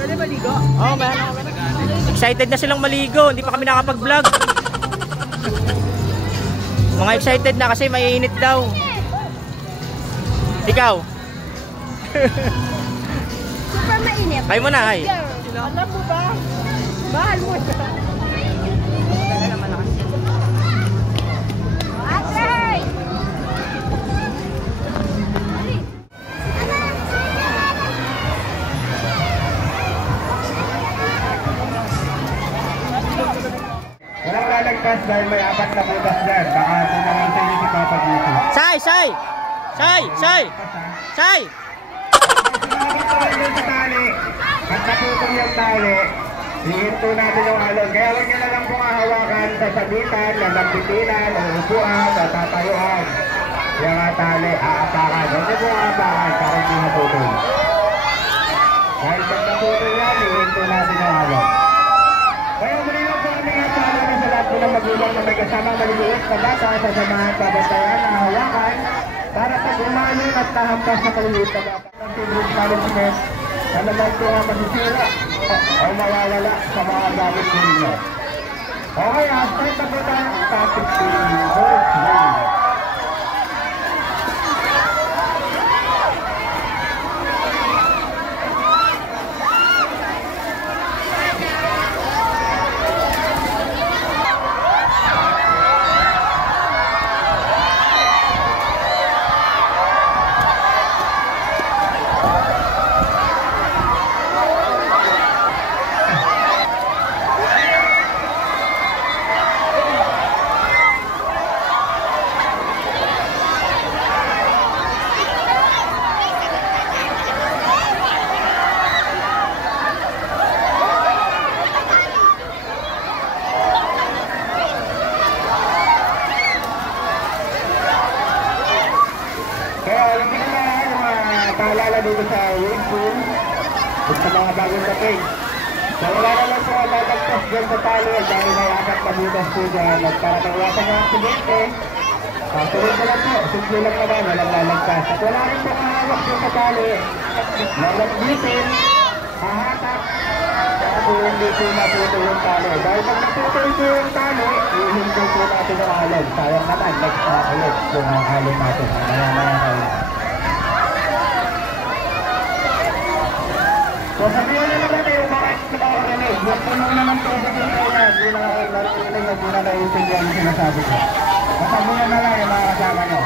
Pwede maligo? Oo, man. Excited na silang maligo. Hindi pa kami nakapag-vlog. Mga excited na kasi maiinit daw. Ikaw? Super mainit. Kayo muna, ay. Alam mo ba? Mahal mo siya. Ate! Walang lalagpas dahil may 4 na butas dyan. Baka ito naman sa inyo si Papa dito. Say! Say! Say! Say! Say! Sinakit ko lang dyan sa tali. At naputong yung tali. Hihinto natin yung alon. Kaya huwag nyo na lang pong hahawakan sa sabitan, na nagpitilan, o upuan, o tatayuan. Yung tali, aapakan. Huwag nyo pong aapakan para hindi naputong. Dahil pag naputong yan, hihinto natin yung alon. Kaya muli lang po kami nga paalala sa lahat po ng magulang na may kasamang maliliit na bata sa samahan pabantayan na hawakan para pag umalon at nahampas sa maliliit na bata ng Tilbrook Management na naman po nga masisira o mawawala sa mga gamit ninyo. Okay, start na po tayo ang topic to dito sa wave pool at sa mga bagong dating. So wala na lang po ang lalagpas dyan sa tali dahil may 4 na butas po dyan at para magwasan ng aksidente. Sunod na lang po, simple lang naman, walang lalagpas. At wala rin po kahawak dyan sa tali. Lalagbitin, hahatak, ako hindi po naputo yung tali. Dahil pag naputo yung tali, ihinto po natin ang alon. Sayang naman, next na ulit kung ang alon natin. Maya kayo. So sabihin na naman kayo bakit nakakarinig. Huwag po nung naman po sabihin kayo na hindi na kayo narinig at hindi na naiintindihan yung sinasabi ko. Masabihan na lang yung mga kasama nyo.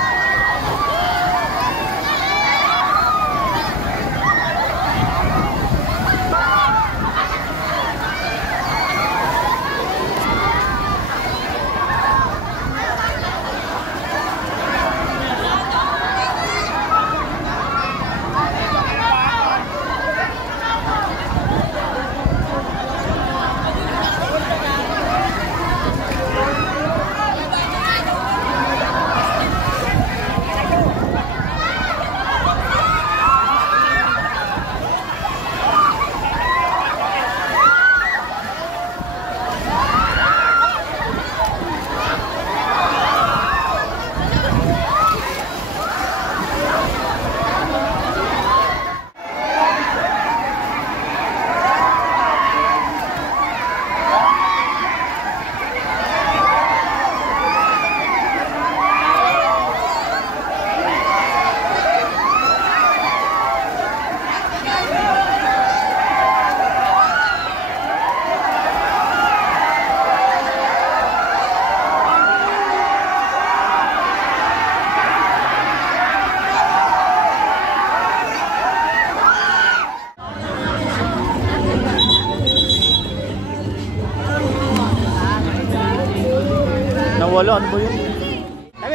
Nawala, ano ba yun?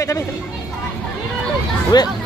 Tabi. Uwi.